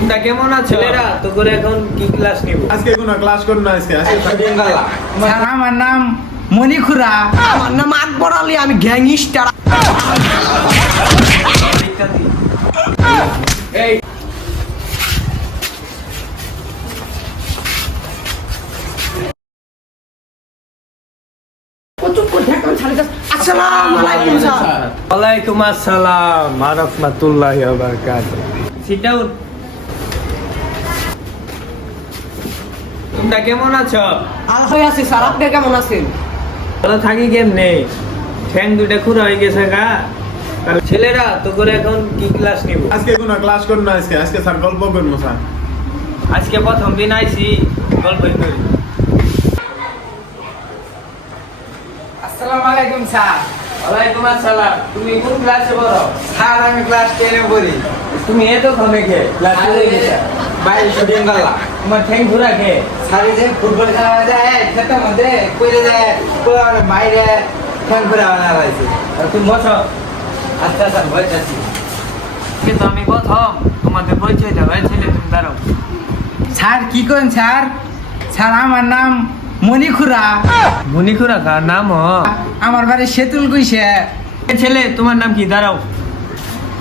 তোমরা কেমন আছো? ছেলেরা তো করে এখন কি ক্লাস নিব? আজকে কোনো ক্লাস করুন না আজকে আজকে স্যার আমার নাম মণিখুরা। আমার নাম আকবর আলী আমি গ্যাংস্টার। এই। আসসালামু আলাইকুম স্যার। ওয়ালাইকুম আসসালাম ওয়া রাহমাতুল্লাহি ওয়া বারাকাতুহু। সিট ডাউন তোমরা কেমন আছো? আর হয়ে আছি স্যার আপনি কেমন আছেন? ভালো থাকি কেমনে? ঠ্যাং দুইটা খুঁড়া হয়ে গেছে গা। তাহলে ছেলেরা তো করে এখন কি ক্লাস নিব? আজকে কোনো ক্লাস করুন না আজকে আজকে স্যার গল্প করব স্যার। আজকে প্রথম দিন আইছি গল্প করি। আসসালামু আলাইকুম স্যার। ওয়ালাইকুম আসসালাম। তুমি কোন ক্লাসে পড়ো? স্যার আমি ক্লাস টেনে পড়ি। তুমি এত কমে খে ক্লাস আরে, বাইরে শুটিং করলাম তোমার ঠ্যাং ঘুরা খে স্যার এই যে ফুটবল খেলা যায় খেতার মধ্যে কইরে যায় পুরো মানে বাইরে করে আনা হয়েছে আর তুমি বসো। আচ্ছা স্যার ভয় আছি। কিন্তু আমি প্রথম তোমাদের পরিচয় দেবো এই ছেলে তুমি দাঁড়াও। স্যার কি করেন স্যার? স্যার আমার নাম মণিখুরা। মণিখুরা কার নাম? হ আমার বাড়ি সেতুল কইছে ছেলে তোমার নাম কি? দাঁড়াও।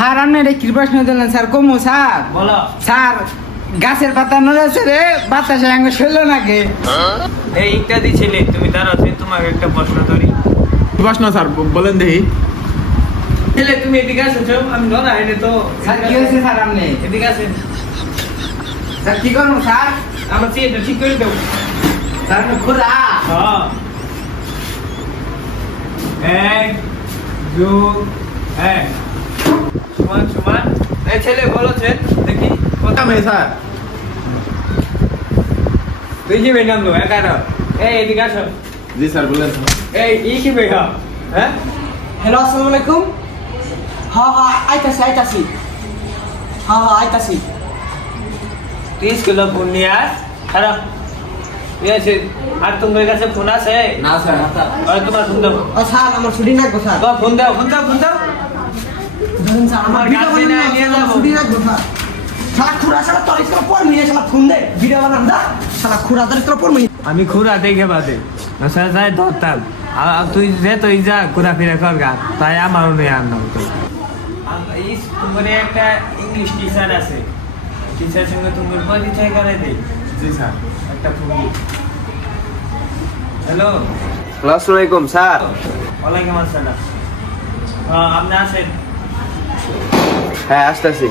স্যার আপনি এটা কি প্রশ্ন দিলেন? স্যার কমু স্যার। বলো। স্যার গাছের পাতা নড়েছে রে বাতাসে আঙ্গে শৈল নাকি? এই ইত্যাদি ছেলে তুমি দাঁড়াও তুমি তোমাকে একটা প্রশ্ন ধরি প্রশ্ন স্যার? বলেন দেখি। ছেলে তুমি এদিকে আসো আমি ধরা হয়নি তো। স্যার কি হয়েছে স্যার আপনি? এদিকে আসেন। স্যার কি করব স্যার? আমার চেয়েটা ঠিক করে দেবো। স্যার আপনি খুদা। এক দুই এক। সমান সমান। এই ছেলে বলেছেন দেখি। কথা মেয়ে স্যার। তুই কি বেগাম লো একানো এই এদিকে আসো। জি স্যার বলেন। এই ই কি বেগাম হ্যাঁ? হ্যালো আসসালামু আলাইকুম। হ্যাঁ হ্যাঁ আইতাছি আইতাছি। হ্যাঁ হ্যাঁ আইতাছি। তুই স্কুলে ফোন নিয়ে আস খারাপ ঠিক আছে আর তোমার কাছে ফোন আছে? না স্যার তোমার ফোন দাও। ও স্যার আমার ছুটি রাখব স্যার। ফোন দাও ফোন দাও ফোন দাও। আমি খুরা দেখে বাদে। যাই ধরতাম। আর তুই যে তুই যা ঘোরা ফিরা কর গা। তাই আমারও নেই আর নাম তো। তোমার একটা ইংলিশ টিচার আছে। টিচার সঙ্গে তুমি পরিচয় করে দে। জি স্যার একটা ফোন হ্যালো আসসালামাইকুম স্যার। ওয়ালাইকুম আসসালাম। হ্যাঁ আপনি আসেন। হ্যাঁ আসতেছি।